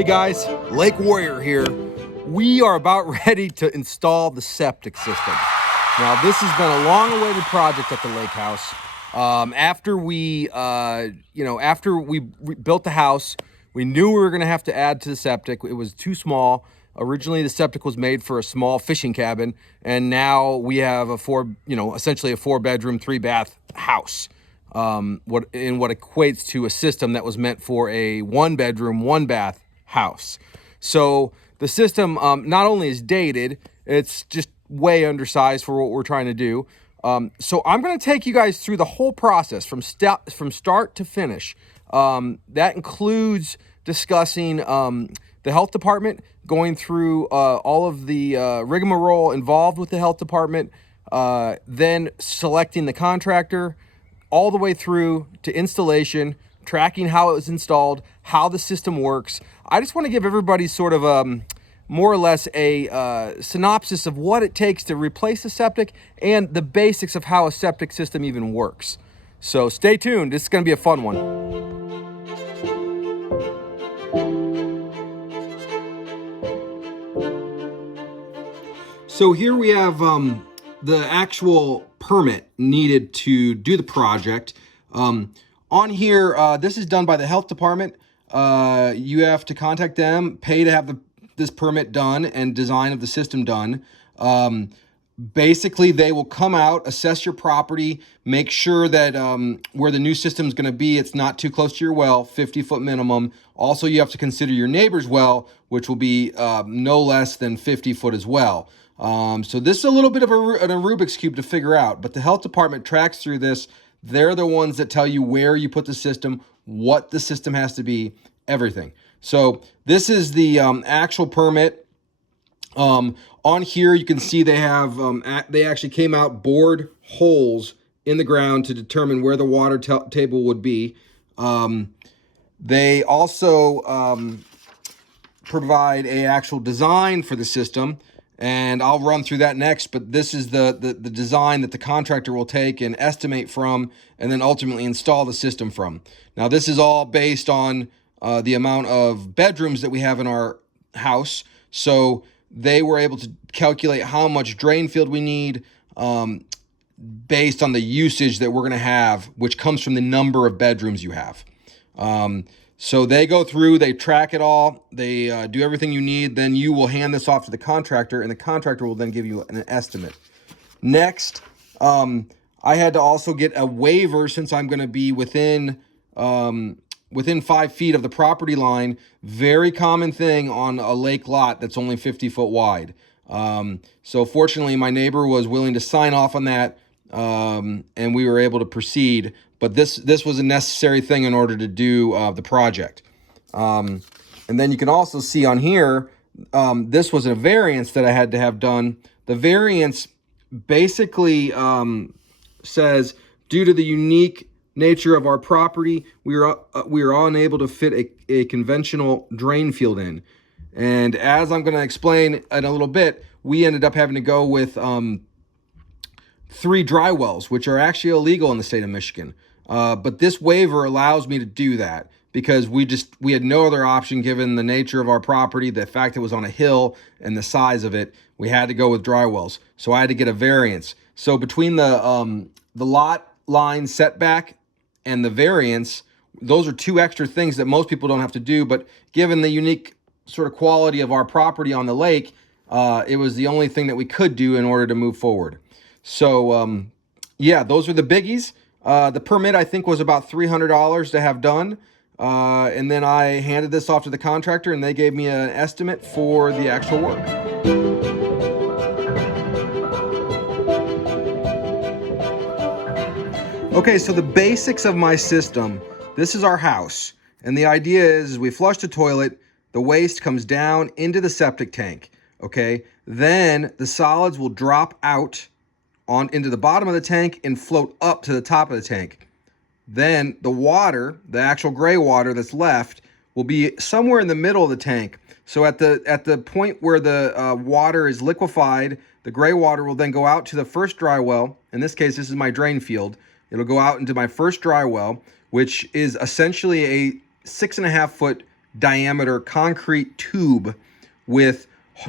Hey guys, Lake Warrior here. We are about ready to install the septic system. Now this has been a long-awaited project at the lake house. After we built the house, we knew we were going to have to add to the septic. It was too small. Originally, the septic was made for a small fishing cabin, and now we have essentially a 4-bedroom, 3-bath house. What equates to a system that was meant for a 1-bedroom, 1-bath house. So the system not only is dated, it's just way undersized for what we're trying to do. So I'm going to take you guys through the whole process from start to finish. That includes discussing the health department, going through all of the rigmarole involved with the health department, then selecting the contractor, all the way through to installation, tracking how it was installed, how the system works. I just want to give everybody sort of more or less a synopsis of what it takes to replace a septic and the basics of how a septic system even works. So stay tuned. This is going to be a fun one. So here we have the actual permit needed to do the project. On here, this is done by the health department. You have to contact them, pay to have this permit done and design of the system done. Basically, they will come out, assess your property, make sure that where the new system is going to be, it's not too close to your well, 50-foot minimum. Also, you have to consider your neighbor's well, which will be no less than 50 foot as well. So this is a little bit of a Rubik's Cube to figure out, but the health department tracks through this. They're the ones that tell you where you put the system, what the system has to be, everything. So this is the actual permit. On here, you can see they have, they actually came out, bored holes in the ground to determine where the water table would be. They also provide a actual design for the system, and I'll run through that next, but this is the design that the contractor will take and estimate from, and then ultimately install the system from. Now, this is all based on the amount of bedrooms that we have in our house. So they were able to calculate how much drain field we need based on the usage that we're going to have, which comes from the number of bedrooms you have. So they go through, they track it all, they do everything you need, then you will hand this off to the contractor, and the contractor will then give you an estimate. Next, I had to also get a waiver since I'm going to be within 5 feet of the property line. Very common thing on a lake lot that's only 50 foot wide. So fortunately, my neighbor was willing to sign off on that, and we were able to proceed. But this was a necessary thing in order to do the project. And then you can also see on here, this was a variance that I had to have done. The variance basically says, due to the unique nature of our property, we are unable to fit a conventional drain field in. And as I'm going to explain in a little bit, we ended up having to go with 3 dry wells, which are actually illegal in the state of Michigan. But this waiver allows me to do that because we had no other option given the nature of our property, the fact it was on a hill and the size of it. We had to go with dry wells. So I had to get a variance. So between the lot line setback and the variance, those are 2 extra things that most people don't have to do. But given the unique sort of quality of our property on the lake, it was the only thing that we could do in order to move forward. So yeah, those are the biggies. The permit, I think, was about $300 to have done. And then I handed this off to the contractor, and they gave me an estimate for the actual work. Okay, so the basics of my system, this is our house. And the idea is we flush the toilet, the waste comes down into the septic tank, okay? Then the solids will drop out into the bottom of the tank and float up to the top of the tank. Then the water, the actual gray water that's left, will be somewhere in the middle of the tank. So at the point where the water is liquefied, the gray water will then go out to the first dry well. In this case, this is my drain field. It'll go out into my first dry well, which is essentially a 6.5 foot diameter concrete tube with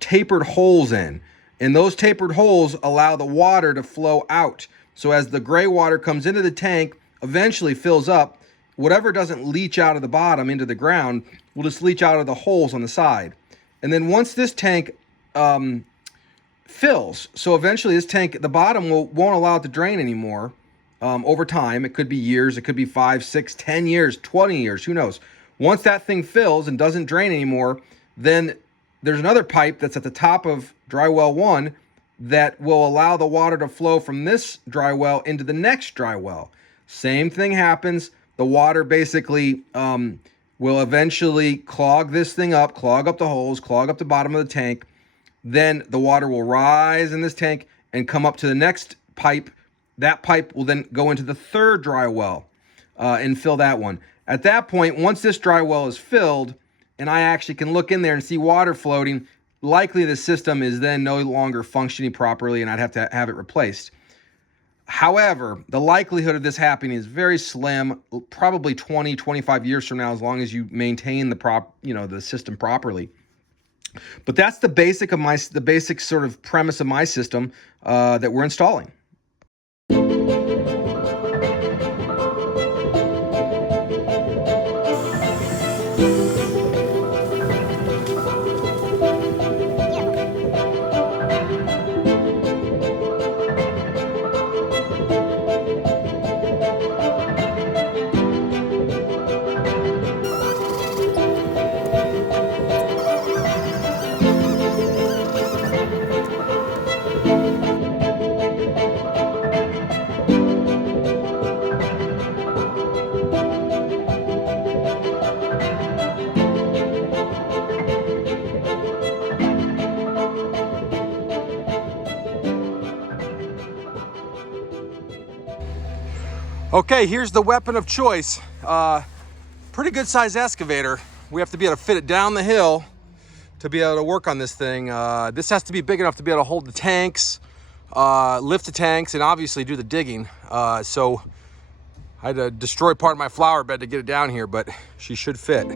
tapered holes in. And those tapered holes allow the water to flow out. So as the gray water comes into the tank, eventually fills up, whatever doesn't leach out of the bottom into the ground will just leach out of the holes on the side. And then once this tank fills, so eventually this tank, the bottom won't allow it to drain anymore over time. It could be years, it could be 5, 6, 10 years, 20 years, who knows. Once that thing fills and doesn't drain anymore, then there's another pipe that's at the top of dry well 1 that will allow the water to flow from this dry well into the next dry well. Same thing happens. The water basically will eventually clog this thing up, clog up the holes, clog up the bottom of the tank. Then the water will rise in this tank and come up to the next pipe. That pipe will then go into the third dry well and fill that one. At that point, once this dry well is filled and I actually can look in there and see water floating, likely the system is then no longer functioning properly and I'd have to have it replaced. However, the likelihood of this happening is very slim, probably 20, 25 years from now, as long as you maintain the system properly. But that's the basic sort of premise of my system that we're installing. Okay, here's the weapon of choice. Pretty good size excavator. We have to be able to fit it down the hill to be able to work on this thing. This has to be big enough to be able to hold the tanks, lift the tanks, and obviously do the digging. So I had to destroy part of my flower bed to get it down here, but she should fit.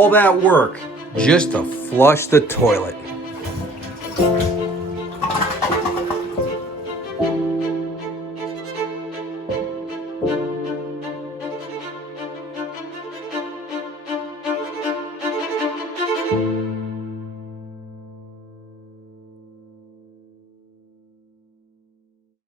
all that work just to flush the toilet.